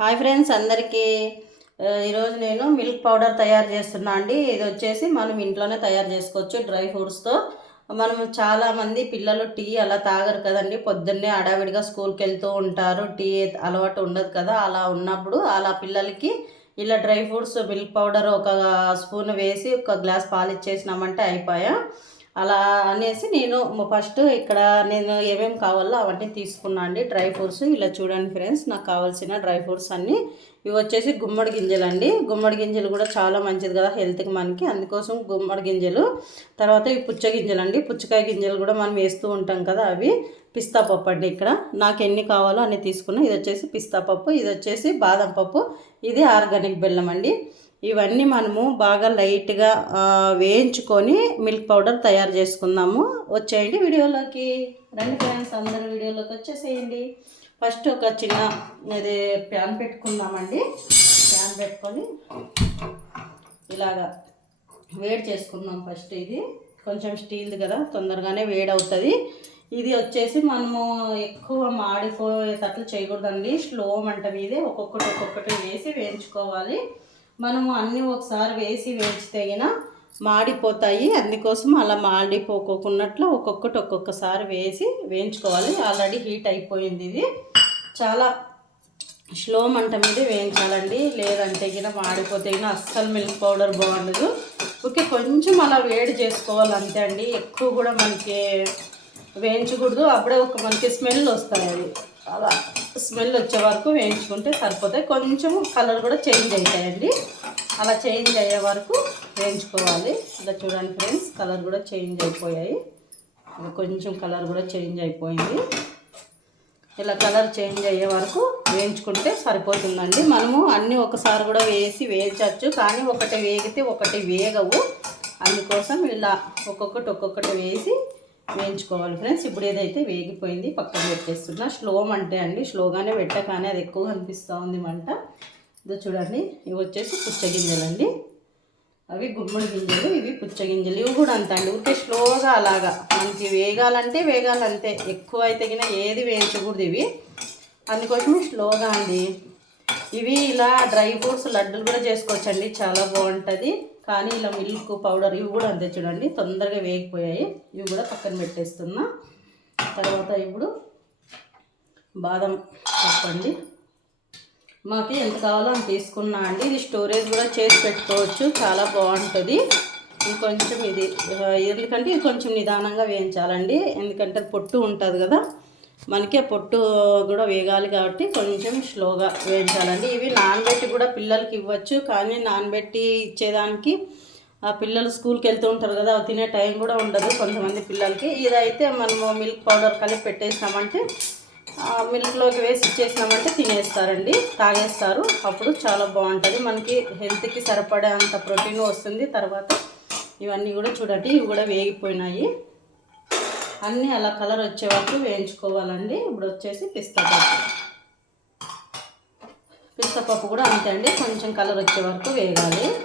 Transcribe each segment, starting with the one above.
Hi friends అందరికీ. ఈరోజు నేను మిల్క్ పౌడర్ తయారు చేస్తున్నా అండి. ఇది వచ్చేసి మనం ఇంట్లోనే తయారు చేసుకోవచ్చు డ్రై ఫ్రూట్స్తో. మనం చాలామంది పిల్లలు టీ అలా తాగరు కదండి. పొద్దున్నే అడావిడిగా స్కూల్కి వెళ్తూ ఉంటారు. టీ అలవాటు ఉండదు కదా. అలా ఉన్నప్పుడు అలా పిల్లలకి ఇలా డ్రై ఫ్రూట్స్ మిల్క్ పౌడర్ ఒక స్పూన్ వేసి ఒక గ్లాస్ పాలు ఇచ్చేసినామంటే అయిపోయా. అలా అనేసి నేను ఫస్ట్ ఇక్కడ నేను ఏమేమి కావాలో అవన్నీ తీసుకున్నా అండి. డ్రై ఫ్రూట్స్ ఇలా చూడండి ఫ్రెండ్స్ నాకు కావాల్సిన డ్రై ఫ్రూట్స్ అన్నీ. ఇవి వచ్చేసి గుమ్మడి గింజలు అండి. గుమ్మడి గింజలు కూడా చాలా మంచిది కదా హెల్త్కి మనకి. అందుకోసం గుమ్మడి గింజలు తర్వాత ఈ పుచ్చ గింజలు అండి. పుచ్చకాయ గింజలు కూడా మనం వేస్తూ ఉంటాం కదా అవి. పిస్తా పప్పు అండి ఇక్కడ. నాకు ఎన్ని కావాలో అన్ని తీసుకున్నా. ఇది వచ్చేసి పిస్తా పప్పు ఇది వచ్చేసి బాదం పప్పు. ఇది ఆర్గానిక్ బెల్లం అండి. ఇవన్నీ మనము బాగా లైట్గా వేయించుకొని మిల్క్ పౌడర్ తయారు చేసుకుందాము. వచ్చేయండి వీడియోలోకి. రండి ఫ్రెండ్స్ అందరూ వీడియోలోకి వచ్చేసేయండి. ఫస్ట్ ఒక చిన్న ఇది ప్యాన్ పెట్టుకుందామండి. ప్యాన్ పెట్టుకొని ఇలాగా వేడి చేసుకుందాం ఫస్ట్ ఇది. కొంచెం స్టీల్ది కదా తొందరగానే వేడి అవుతుంది ఇది వచ్చేసి మనము ఎక్కువ మాడిపోయేటట్లు చేయకూడదండి. స్లో మంట మీదే ఒక్కొక్కటి ఒక్కొక్కటి వేసి వేయించుకోవాలి. మనము అన్నీ ఒకసారి వేసి వేయించితే మాడిపోతాయి. అందుకోసం అలా మాడిపోకోకున్నట్లు ఒక్కొక్కటి ఒక్కొక్కసారి వేసి వేయించుకోవాలి. ఆల్రెడీ హీట్ అయిపోయింది ఇది. చాలా స్లో మంట మీద వేయించాలండి. లేదంటే గిన మాడిపోతే గిన అస్సలు మిల్క్ పౌడర్ బాగుండదు. ఓకే కొంచెం అలా వేడి చేసుకోవాలి అంతే అండి. ఎక్కువ కూడా మనకి వేయించకూడదు. అప్పుడే ఒక మనకి స్మెల్ వస్తాయి అవి. అలా స్మెల్ వచ్చే వరకు వేయించుకుంటే సరిపోతాయి. కొంచెం కలర్ కూడా చేంజ్ అవుతాయండి. అలా చేంజ్ అయ్యే వరకు వేయించుకోవాలి. ఇలా చూడండి ఫ్రెండ్స్ కలర్ కూడా చేంజ్ అయిపోయాయి. కొంచెం కలర్ కూడా చేంజ్ అయిపోయింది. ఇలా కలర్ చేంజ్ అయ్యే వరకు వేయించుకుంటే సరిపోతుందండి. మనము అన్నీ ఒకసారి కూడా వేసి వేయించవచ్చు కానీ ఒకటి వేగితే ఒకటి వేగవు. అందుకోసం ఇలా ఒక్కొక్కటి ఒక్కొక్కటి వేసి వేయించుకోవాలి ఫ్రెండ్స్. ఇప్పుడు ఏదైతే వేగిపోయింది పక్కన పెట్టేస్తున్నా. స్లో అంటే అండి స్లోగానే పెట్టగానే అది ఎక్కువ అనిపిస్తూ ఉంది మంట. ఇదో చూడండి ఇవి వచ్చేసి పుచ్చగింజలండి. అవి గుమ్మడి గింజలు ఇవి పుచ్చగింజలు. ఇవి కూడా అంత అండి. ఊరికే స్లోగా అలాగా మనకి వేగాలంటే వేగాలంతే. ఎక్కువ అయితే గిన ఏది వేయించకూడదు ఇవి. అందుకోసమే స్లోగా అండి. ఇవి ఇలా డ్రై ఫ్రూట్స్ లడ్డూలు కూడా చేసుకోవచ్చండి. చాలా బాగుంటుంది. కానీ ఇలా మిల్క్ పౌడర్ ఇవి కూడా అంతే చూడండి తొందరగా వేగిపోయాయి. ఇవి కూడా పక్కన పెట్టేస్తున్నా. తర్వాత ఇప్పుడు బాదం పప్పండి మాకు ఎంత కావాలో అని తీసుకున్నా అండి. ఇది స్టోరేజ్ కూడా చేసి పెట్టుకోవచ్చు చాలా బాగుంటుంది. ఇంకొంచెం ఇది ఎందుకంటే ఇది కొంచెం నిదానంగా వేయించాలండి. ఎందుకంటే అది పొట్టు ఉంటుంది కదా. మనకి పొట్టు కూడా వేగాలి కాబట్టి కొంచెం స్లోగా వేయించాలండి. ఇవి నానబెట్టి కూడా పిల్లలకి ఇవ్వచ్చు కానీ నానబెట్టి ఇచ్చేదానికి ఆ పిల్లలు స్కూల్కి వెళ్తూ ఉంటారు కదా అవి తినే టైం కూడా ఉండదు కొంతమంది పిల్లలకి. ఇదైతే మనము మిల్క్ పౌడర్ కలిపి పెట్టేసినామంటే మిల్క్లోకి వేసి ఇచ్చేసినామంటే తినేస్తారండి తాగేస్తారు. అప్పుడు చాలా బాగుంటుంది. మనకి హెల్త్కి సరిపడే అంత ప్రోటీన్ వస్తుంది. తర్వాత ఇవన్నీ కూడా చూడండి ఇవి కూడా వేగిపోయినాయి. అన్నీ అలా కలర్ వచ్చే వరకు వేయించుకోవాలండి. ఇప్పుడు వచ్చేసి పిస్తా పప్పు. పిస్తా పప్పు కూడా అంతే అండి. కొంచెం కలర్ వచ్చే వరకు వేయాలి.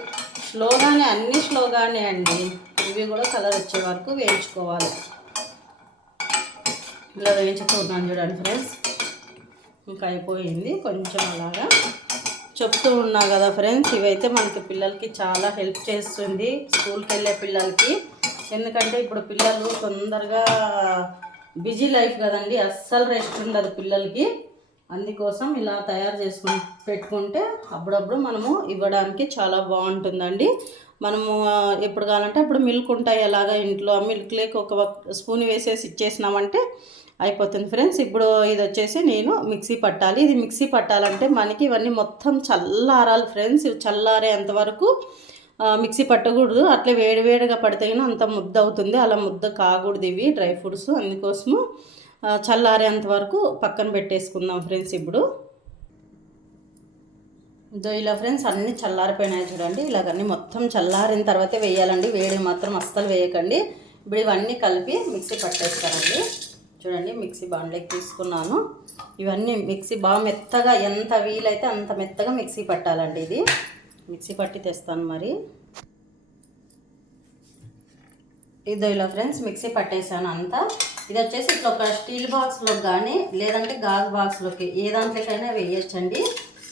స్లోగానే అన్నీ స్లోగానే అండి. ఇవి కూడా కలర్ వచ్చే వరకు వేయించుకోవాలి. ఇలా వేయించుతున్నాను చూడండి ఫ్రెండ్స్. ఇంకా అయిపోయింది. కొంచెం అలాగా చెప్తూ ఉన్నా కదా ఫ్రెండ్స్. ఇవైతే మనకి పిల్లలకి చాలా హెల్ప్ చేస్తుంది. స్కూల్కి వెళ్ళే పిల్లలకి. ఎందుకంటే ఇప్పుడు పిల్లలు తొందరగా బిజీ లైఫ్ కదండి అస్సలు రెస్ట్ ఉండదు పిల్లలకి. అందుకోసం ఇలా తయారు చేసుకుని పెట్టుకుంటే అప్పుడప్పుడు మనము ఇవ్వడానికి చాలా బాగుంటుందండి. మనము ఎప్పుడు కావాలంటే అప్పుడు మిల్క్ ఉంటాయి అలాగా ఇంట్లో. మిల్క్ లేక ఒక స్పూన్ వేసేసి ఇచ్చేసినామంటే అయిపోతుంది ఫ్రెండ్స్. ఇప్పుడు ఇది వచ్చేసి నేను మిక్సీ పట్టాలి. ఇది మిక్సీ పట్టాలంటే మనకి ఇవన్నీ మొత్తం చల్లారాలి ఫ్రెండ్స్. ఇవి చల్లారేంత వరకు మిక్సీ పట్టకూడదు. అట్లే వేడివేడిగా పడితే అంత ముద్ద అవుతుంది అలా ముద్ద కాకూడదు ఇవి డ్రై ఫ్రూట్స్. అందుకోసము చల్లారేంత వరకు పక్కన పెట్టేసుకుందాం ఫ్రెండ్స్ ఇప్పుడు. ఇదో ఇలా ఫ్రెండ్స్ అన్నీ చల్లారిపోయినాయి చూడండి. ఇలాగన్నీ మొత్తం చల్లారిన తర్వాతే వేయాలండి. వేడి మాత్రం అస్సలు వేయకండి. ఇప్పుడు ఇవన్నీ కలిపి మిక్సీ పట్టేస్తారండి చూడండి మిక్సీ బాండ్లోకి తీసుకున్నాను. ఇవన్నీ మిక్సీ బాగా మెత్తగా ఎంత వీలైతే అంత మెత్తగా మిక్సీ పట్టాలండి ఇది. మిక్సీ పట్టి తెస్తాను మరి. ఇదో ఇలా ఫ్రెండ్స్ మిక్సీ పట్టేసాను అంతా. ఇది వచ్చేసి ఇట్లా ఒక స్టీల్ బాక్స్లోకి కానీ లేదంటే గాజు బాక్స్లోకి ఏ దాంట్లోకైనా వేయచ్చండి.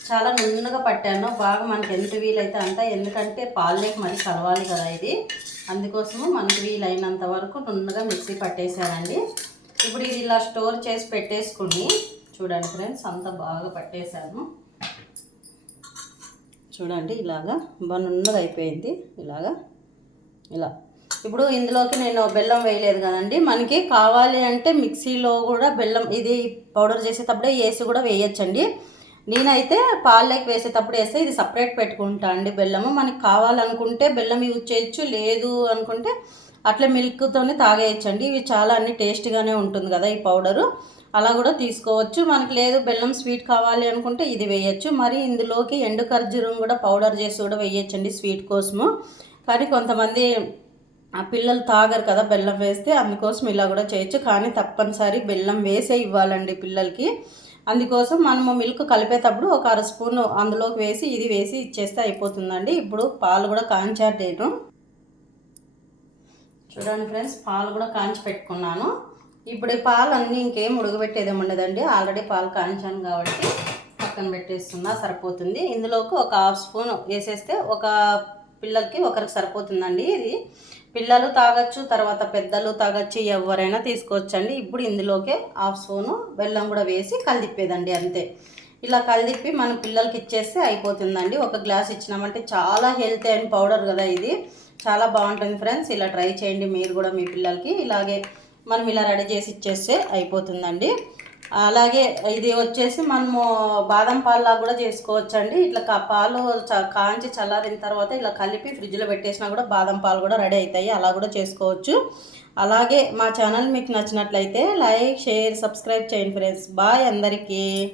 చాలా నున్నగా పట్టాను. బాగా మనకి ఎంత వీలైతే అంత ఎందుకంటే పాలేకి మరి కలవాలి కదా ఇది. అందుకోసము మనకి వీలైనంత వరకు నున్నగా మిక్సీ పట్టేశానండి. ఇప్పుడు ఇది ఇలా స్టోర్ చేసి పెట్టేసుకుని చూడండి ఫ్రెండ్స్ అంత బాగా పట్టేశాను. చూడండి ఇలాగా బాగా అయిపోయింది. ఇలాగా ఇలా. ఇప్పుడు ఇందులోకి నేను బెల్లం వేయలేదు కదండి. మనకి కావాలి అంటే మిక్సీలో కూడా బెల్లం ఇది పౌడర్ చేసేటప్పుడే వేసి కూడా వేయచ్చండి. నేనైతే పాలలోకి వేసేటప్పుడు వేస్తే ఇది సపరేట్ పెట్టుకుంటా అండి బెల్లము. మనకి కావాలనుకుంటే బెల్లం యూజ్ చేయొచ్చు లేదు అనుకుంటే అట్లా మిల్క్తోనే తాగేయచ్చండి. ఇవి చాలా అన్ని టేస్ట్గానే ఉంటుంది కదా ఈ పౌడరు. అలా కూడా తీసుకోవచ్చు. మనకి లేదు బెల్లం స్వీట్ కావాలి అనుకుంటే ఇది వేయచ్చు. మరి ఇందులోకి ఎండు ఖర్జూరం కూడా పౌడర్ చేసి కూడా వేయచ్చండి స్వీట్ కోసము. కానీ కొంతమంది ఆ పిల్లలు తాగరు కదా బెల్లం వేస్తే అందుకోసం ఇలా కూడా చేయొచ్చు. కానీ తప్పనిసరి బెల్లం వేసే ఇవ్వాలండి పిల్లలకి. అందుకోసం మనము మిల్క్ కలిపేటప్పుడు ఒక అర స్పూన్ అందులోకి వేసి ఇది వేసి ఇచ్చేస్తే అయిపోతుందండి. ఇప్పుడు పాలు కూడా కాంచారు నేను. చూడండి ఫ్రెండ్స్ పాలు కూడా కాంచి పెట్టుకున్నాను. ఇప్పుడు ఈ పాలు అన్నీ ఇంకేం ఉడకబెట్టేది ఉండదండి. ఆల్రెడీ పాలు కాంచాను కాబట్టి పక్కన పెట్టేస్తున్నా సరిపోతుంది. ఇందులోకి ఒక హాఫ్ స్పూన్ వేసేస్తే ఒక పిల్లలకి ఒకరికి సరిపోతుందండి ఇది. పిల్లలు తాగొచ్చు తర్వాత పెద్దలు తాగొచ్చు ఎవరైనా తీసుకోవచ్చండి. ఇప్పుడు ఇందులోకే హాఫ్ స్పూను బెల్లం కూడా వేసి కలిదిప్పేదండి అంతే. ఇలా కలిదిప్పి మనం పిల్లలకి ఇచ్చేస్తే అయిపోతుందండి. ఒక గ్లాస్ ఇచ్చినామంటే చాలా హెల్తీ అండ్ పౌడర్ కదా ఇది. చాలా బాగుంటుంది ఫ్రెండ్స్. ఇలా ట్రై చేయండి మీరు కూడా మీ పిల్లలకి. ఇలాగే మనం ఇలా రెడీ చేసి ఇచ్చేస్తే అయిపోతుందండి. అలాగే ఇది వచ్చేసి మనము బాదం పాల్లా కూడా చేసుకోవచ్చు అండి ఇట్లా కా- పాలు చ- కాంచి చల్లారిన తర్వాత ఇలా కలిపి ఫ్రిడ్జ్లో పెట్టేసినా కూడా బాదం పాలు కూడా రెడీ అవుతాయి అలా కూడా చేసుకోవచ్చు. అలాగే మా ఛానల్ మీకు నచ్చినట్లయితే లైక్ షేర్ సబ్స్క్రైబ్ చేయండి ఫ్రెండ్స్. బాయ్ అందరికీ.